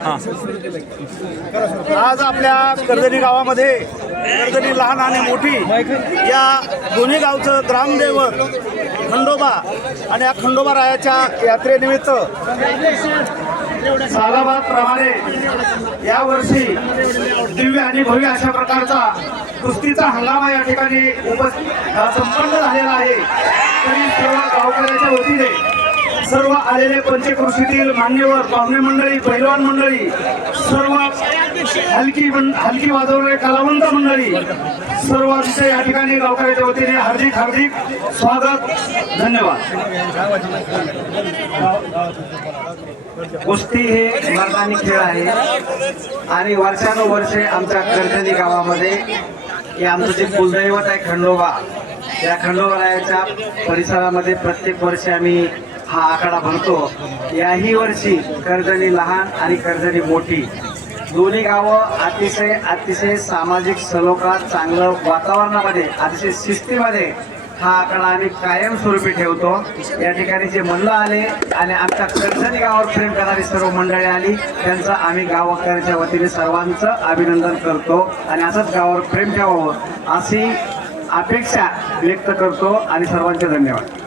आज आपल्या कर्जनी गावामध्ये कर्जनी लहान आणि मोठी या दोन्ही गावचं ग्रामदैवत खंडोबा आणि या खंडोबा रायाच्या यात्रेनिमित्त सालाबादप्रमाणे यावर्षी दिव्य आणि भव्य अशा प्रकारचा कुस्तीचा हंगामा या ठिकाणी संपन्न झालेला आहे। तरी सर्व गावकऱ्याच्या वतीने सर्व आलेले पंचक्रोशीतील मान्यवर पाहुणे मंडळी, पैलवान मंडळी, सर्व हलकी वाजवणारे कलावंत मंडळी, सर्वांचे या ठिकाणी गावकऱ्याच्या वतीने हार्दिक हार्दिक स्वागत, धन्यवाद। कुस्ती हे मर्दानी खेळ आहे आणि वर्षानुवर्षे आमच्या कर्जनी गावामध्ये हे आमचं जे कुलदैवत आहे खंडोबा, या खंडोबारायाच्या परिसरामध्ये प्रत्येक वर्षी आम्ही हा आखाडा भरतो। याही वर्षी कर्जनी लहान आणि कर्जनी मोठी दोन्ही गावं अतिशय सामाजिक सलोख्यात, चांगलं वातावरणामध्ये, अतिशय शिस्तीमध्ये हा आखाडा आम्ही कायमस्वरूपी ठेवतो। या ठिकाणी जे मंडळ आले आणि आमच्या कर्जनी गावावर प्रेम करणारी सर्व मंडळी आली, त्यांचं आम्ही गावकऱ्यांच्या वतीने सर्वांचं अभिनंदन करतो आणि असंच गावावर प्रेम ठेवावं अशी अपेक्षा व्यक्त करतो आणि सर्वांचे धन्यवाद।